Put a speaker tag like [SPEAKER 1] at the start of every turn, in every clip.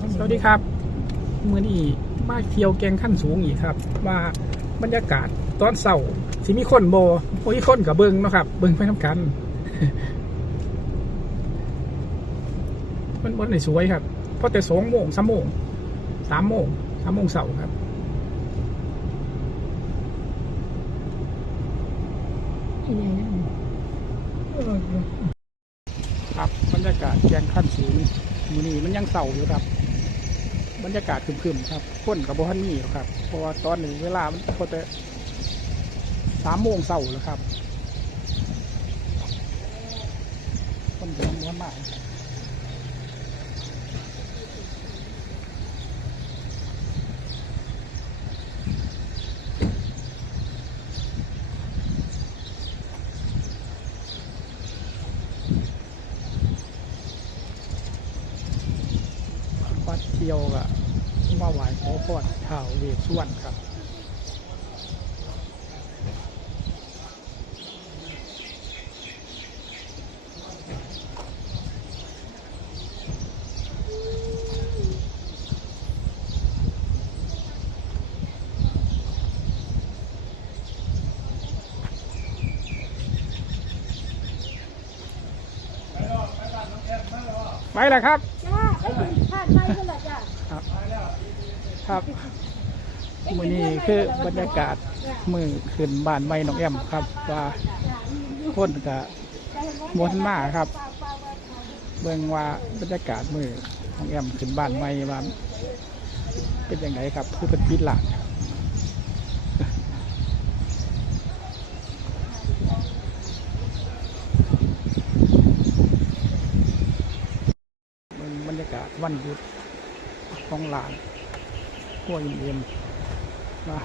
[SPEAKER 1] สวัสดีครับมือนี้มาเที่ยวแกงขั้นสูงอีกครับ ว่าบรรยากาศตอนเสาร์สิมีคนโบโอ้ยคนกับเบิงนะครับ เบิงไปน้ำกัน มันมันไหนสวยครับเพราะแต่สองโมงสามโมงสามโมงสามโมงเสาร์ครับครับบรรยากาศแกงขั้นสูงมือนี้มันยังเสาอยู่ครับ บรรยากาศครึมๆครับฝนกับบ่ทันมีหรอกครับ เพราะว่าตอนหนึ่งเวลามันพอจะสามโมงเสาแล้วครับฝนกำลังร้อนมากวัดเที่ยวกะมาไหว้ขอพรท้าว เวสสุวรรณครับไปแล้วครับ
[SPEAKER 2] จ้าไปถึงผ่านไปก็ละจ้า
[SPEAKER 1] ครับครับ มือนี้คือบรรยากาศมือขึ้นบ้านไม้น้องแอมครับ ว่าคนกะมวนมาครับ เบิ่งว่าบรรยากาศมือน้องแอมขึ้นบ้านไม้ว่าเป็นยังไงครับคือเป็นปิดหลังบรรยากาศวันหยุดของหลานกล้วยเย็น ๆนะ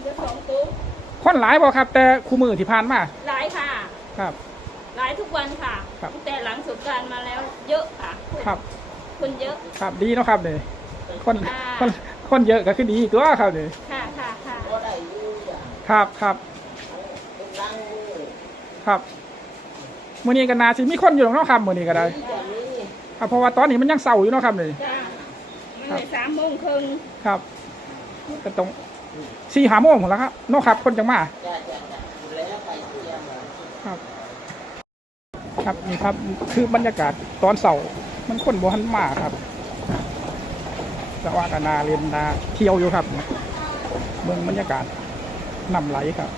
[SPEAKER 2] เดี๋ยวสองตู้
[SPEAKER 1] คน หลายบ่ครับ แต่คู่มือที่ผ่านมา
[SPEAKER 3] หลายค่ะ
[SPEAKER 1] ครับ
[SPEAKER 3] หลายทุกวันค่ะ
[SPEAKER 1] ครับ
[SPEAKER 3] ตั้งแต่หลังสงกรารมาแล้วเยอะค่ะ
[SPEAKER 1] ครับ
[SPEAKER 3] คนเยอะ
[SPEAKER 1] ครับดีเนาะครับเนี่ยคน
[SPEAKER 3] ค่ะ
[SPEAKER 1] คนคนเยอะก็คือดีตัวครับเนี่ย
[SPEAKER 3] ค่ะค่ะค่ะ
[SPEAKER 1] ครับครับครับมื้อนี้ก็นาสิมีคนอยู่หรอกเนาะครับมื้อนี้ก็ได้ครับเพราะว่าตอนนี้มันยังเศร้าอยู่เนาะครับนี่
[SPEAKER 3] จ้ามันเลยสามโมงครึ่ง
[SPEAKER 1] ครับก็ต้อง สี่หาโมงหมดแล้วครับนาะครับ คนจังมาครับ ครับนี่ครับคือบรรยากาศตอนเสาร์มันคนบ่ทันมาครับสว่ากันนาเรียนนาเที่ยวอยู่ครับ เมืองบรรยากาศนำไหลครับ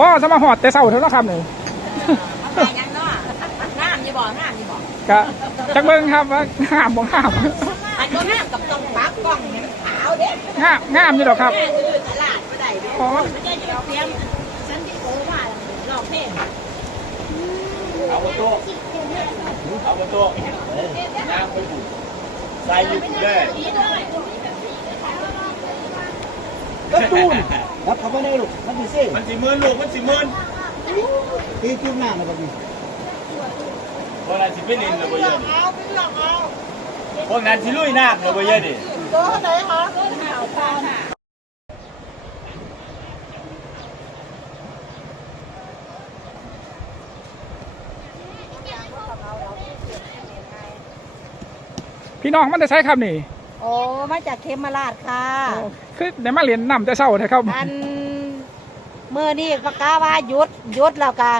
[SPEAKER 1] โอ้สมาหอดแต่เสาเท่านั้นครับนี่
[SPEAKER 4] แต่ยังเนาะงามอยู่บ่งามอยู่บ่
[SPEAKER 1] กะจักเบิ้งครับว่าห้ามบ่ห้าม
[SPEAKER 4] อันก็งามกับตรงปากกล้องเนี่ยมันขาวเด้
[SPEAKER 1] งามงามอยู่ดอกครับ
[SPEAKER 4] แม่ซื้อตลาดบ่ได้เด้
[SPEAKER 1] อ๋อ
[SPEAKER 4] มันจะเอาเพียงฉันที่โอ้ว่าลองเพลง
[SPEAKER 5] เอาประตูเอาประตูย่างไปบุกใส่อยู่เลย
[SPEAKER 6] ก็ตูน รับเขาไม่ได้ลูกมันดีสิ
[SPEAKER 5] มันสิมื่นลูกมันสิมื่น
[SPEAKER 6] ตีจุ่มหน้ามาแบบนี้
[SPEAKER 5] พวกนั้นสิไปเล่นเลยบ่เยอะดิพวกนั้นสิลุยน้ำเลยบ่เยอะดิ
[SPEAKER 1] พี่น้องมันจะใช้ครับนี่
[SPEAKER 4] โอ้มาจากเขมราชค่ะ
[SPEAKER 1] คือได้มาเรียนนำแต่เศร้าแต่ครับ
[SPEAKER 4] อันเมื่อนี่ประกาศว่าหยุดหยุดแล้วก็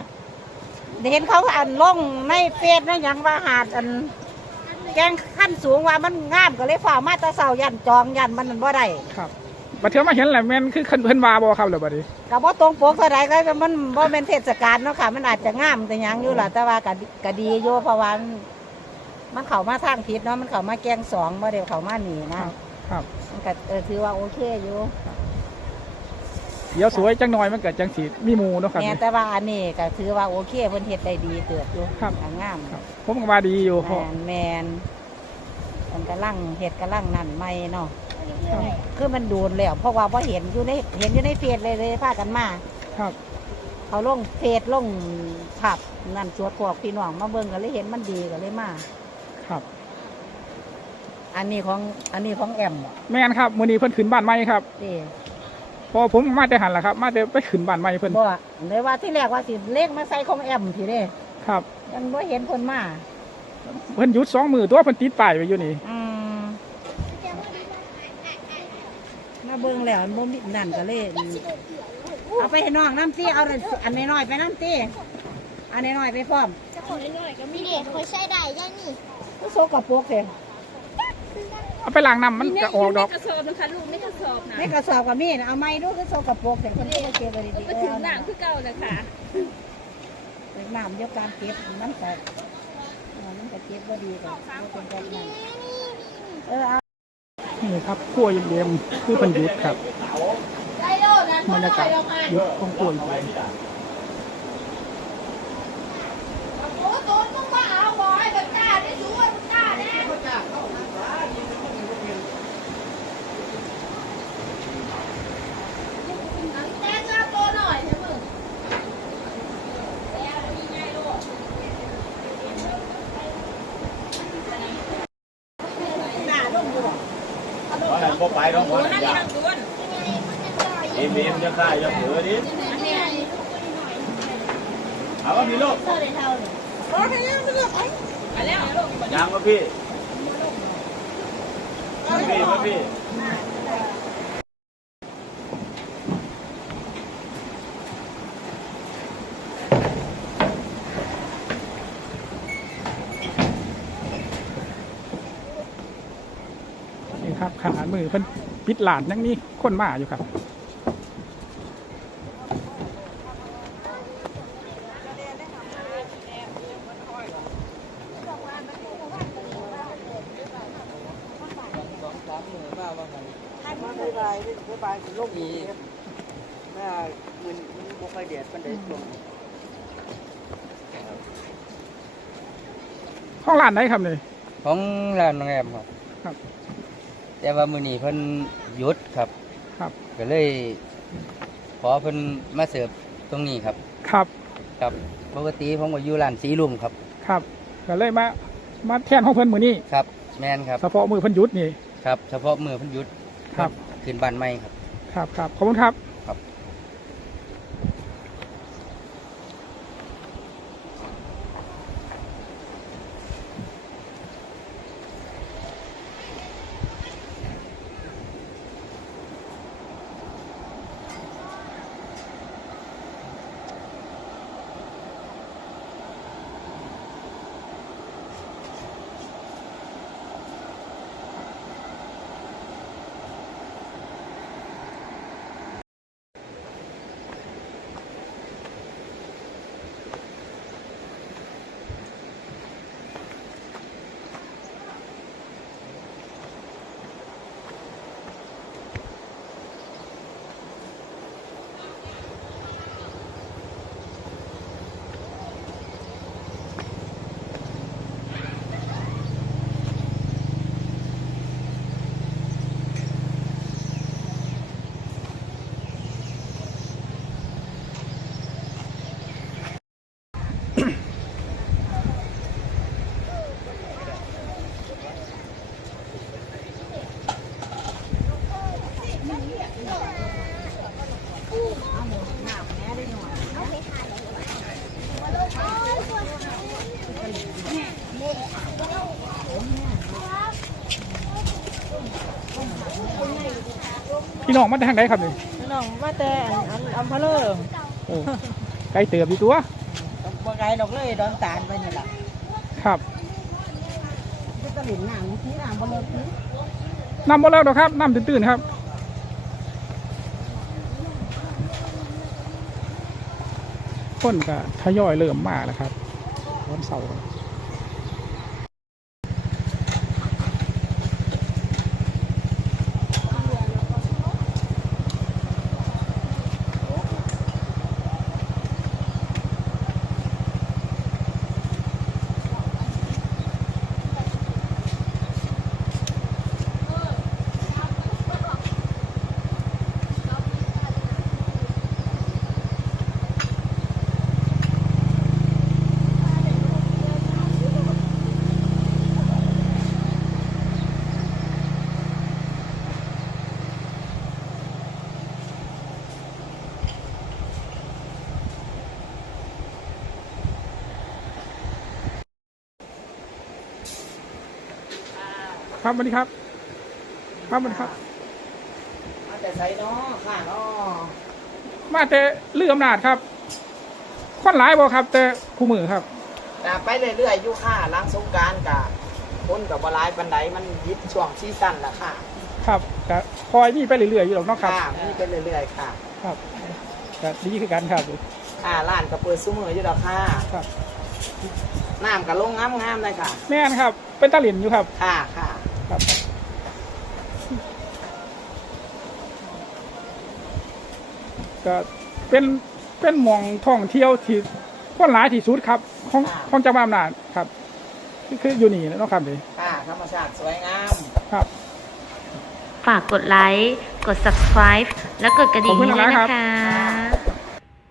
[SPEAKER 4] เห็นเขาอันลงในเฟซนั่นยังว่าหาดอัน แกงขั้นสูงว่ามันงามก็เลยฝ่ามาแตะเสายันจองยันมันบ่ได้
[SPEAKER 1] ครับบัดเทื่อมาเห็นแหละแม่นคือเพิ่นว่าบ่ครับหรือบัดนี้
[SPEAKER 4] ก็บ่ตรงปกเท่าใดก็มันบ่เป็นเทศกาลเนาะค่ะ มันอาจจะงามแต่หยังอยู่ล่ะแต่ว่าก็ก็ดีอยู่เพราะว่า มันมันเข้ามาทางผิดเนาะมันเข้ามาแกงสองบ่ได้เข้ามานี่นะครับ
[SPEAKER 1] ครับ
[SPEAKER 4] มันก็เออถือว่าโอเคอยู่
[SPEAKER 1] เดี๋ยวสวยจังหน่อยมันก็จังสิมีหมู่เนาะครับ
[SPEAKER 4] แม่แต่ว่าอันนี้ก็ถือว่าโอเคเพิ่นเฮ็ดได้ดีเติบอยู่
[SPEAKER 1] ครับ
[SPEAKER 4] ก็งาม
[SPEAKER 1] ครับผมก็ว่าดีอยู่เพ
[SPEAKER 4] แม
[SPEAKER 1] ราะ
[SPEAKER 4] นแมนมันกำลังเห็ดกำลังนั่นไม่เนาะ
[SPEAKER 1] ครับ
[SPEAKER 4] คือมันโดูนแล้วเพราะว่าพอเห็นอยู่ในเห็นอยู่ในเฟซเลยเลยพากันมา
[SPEAKER 1] ครับ
[SPEAKER 4] เขาลงเฟซลงผับนั่นสวดพวกพี่น้องมาเบิ่งกันเลยเห็นมันดีก็เลยมา
[SPEAKER 1] ครับ
[SPEAKER 4] อันนี้ของอันนี้ของแอมบ่
[SPEAKER 1] แม่นครับมื้อนี้เพิ่นขึ้นบ้านใหม่ครับ
[SPEAKER 4] นี่
[SPEAKER 1] พอผมมาแต่หันล่ะครับ มาแต่ไปขึ้นบ้านใหม่เพิ่น
[SPEAKER 4] บ่เลยว่าที่แรกว่าสิเลขมาใส่ของแอมทีเด้
[SPEAKER 1] ครับ
[SPEAKER 4] ยังบ่เห็นคนมา
[SPEAKER 1] เพิ่นหยุดสองมือตัวเพิ่นติดป้ายไว้อยู่นี่
[SPEAKER 4] อืมมาเบิ่งแล้วมันบ่มีนั่นก็เลยเอาไปให้น้องน้ำตีเอาอันน้อยๆไปน้ำตีอันน้อยๆไปพร้อม
[SPEAKER 2] นี่เด็กเคยใช้ได้ยังนี่
[SPEAKER 4] ก็ โซกับปรกเลย
[SPEAKER 1] เอาไปล้างน้ำมันก็ออกดอก
[SPEAKER 3] กระสอบนะคะลูกไม่กระสอบนะ
[SPEAKER 4] ไม่กระสอบกับมีดเอาไม้ดูคือโซกับปรกแต่คนที่จะเก็บไปดี
[SPEAKER 3] ก็ถึงหนังคือเก่าเลยค่ะ
[SPEAKER 4] ๆน้ำเดียวการเก็บมันก็มันก็เก็บบ่ดีก็เป็นแบบนั้นเออเอา
[SPEAKER 1] นี่ครับกล้วยเลียมคือเพิ่นหยุดครับบรรยากาศหยุดของกล้วยเลียม
[SPEAKER 2] โอ้โหต้องมาเอาบอยแบบกล้าได้สูงแบบกล้าแน่แต่งงานตัวหน่อยเถอะมึง
[SPEAKER 5] เพราะ นั้นก็ไปต้องวันอย่างบีมบีมจะฆ่าจะเผือดิเอาว่าพี่ลูกยังมาพี่พี่มาพี่
[SPEAKER 1] ครับขนาดมือเพิ่นปิดหลานยังมีคนมาอยู่ครับ
[SPEAKER 6] บ๊ายบายบ๊ายบายสิลงอีกแม่มันมันบ่ค่อยแดดปานใดช่วง
[SPEAKER 1] ห้องร้านไหนครับนี่
[SPEAKER 7] ของร้านโรงแรมครับ
[SPEAKER 1] ครับ
[SPEAKER 7] แต่ว่ามื้อนี้เพิ่นหยุดครับ
[SPEAKER 1] ครับ
[SPEAKER 7] ก็เลย ขอเพิ่นมาเสิร์ฟตรงนี้ครับ
[SPEAKER 1] ครับ
[SPEAKER 7] ครับปกติผมก็อยู่ร้านสีลุมครับ
[SPEAKER 1] ครับก็เลยมามาแทนห้องเพิ่นมือนี้
[SPEAKER 7] ครับ แม่นครับ
[SPEAKER 1] เฉพาะมือเพิ่นหยุดนี่
[SPEAKER 7] ครับเฉพาะมือเพิ่นหยุด
[SPEAKER 1] ครับ
[SPEAKER 7] ขึ้นบ้านใหม่ครับ
[SPEAKER 1] ครับครับขอบคุณครับ พี่น้องมาทางไหนครับนี่พี่
[SPEAKER 4] น้องมาแต่อันอเลอร์
[SPEAKER 1] โอ้ไกลเติบดีตัว
[SPEAKER 4] บ่ไกลดอกเลยดอนตาลไปนี่แหละ
[SPEAKER 1] ครับ
[SPEAKER 4] ตะหลินน้ำที่น้ำบ่เลิกน้ำ
[SPEAKER 1] บ่เลิกหรอครับน้ำตื่นๆครับคนก็ทยอยเริ่มมาแล้วครับวันเสาร์ ครับสวัสดีครับ ครับสวัสดีครับ
[SPEAKER 6] มาแต่ใส่เนาะค่ะเนาะ
[SPEAKER 1] มาแต่เรืออำนาจครับคนหลายบ่ครับ แต่คู่มือครับ
[SPEAKER 6] แต่ไปเรื่อยๆอยู่ค่ะหล้างสงกรารกับคนกับบหลายปันไดมันยิบช่วงซีซั่นละค่ะ
[SPEAKER 1] ครับก็คอยมีไปเรื่อยๆอยู่หรอกเนาะครับ
[SPEAKER 6] ค่ะมีไปเรื่อยๆค่ะ
[SPEAKER 1] ครับก็ดีคือกันครับ
[SPEAKER 6] ค่ะร้านก็เปิดซุ้มืออยู่ดอกค่ะ
[SPEAKER 1] ครับ
[SPEAKER 6] น้ำก็ลงงามๆเลยค่ะ
[SPEAKER 1] แม่นครับ เป็นตาหลินอยู่ครับ
[SPEAKER 6] ค่ะค่ะ
[SPEAKER 1] ครับ ก็เป็นเป็นหมองท่องเที่ยวที่คนหลายที่สุดครับของของจังหวัดอำนาจครับคือคืออยู่นี่เนาะครับนี่
[SPEAKER 6] ค่ะธรรมชาติสวยงาม
[SPEAKER 1] ครับ
[SPEAKER 8] ฝากกดไลค์ กด subscribe และกดกระดิ่ง
[SPEAKER 1] ขอบคุณ
[SPEAKER 8] ให้ด้วย
[SPEAKER 1] นะ
[SPEAKER 8] นะครับคะ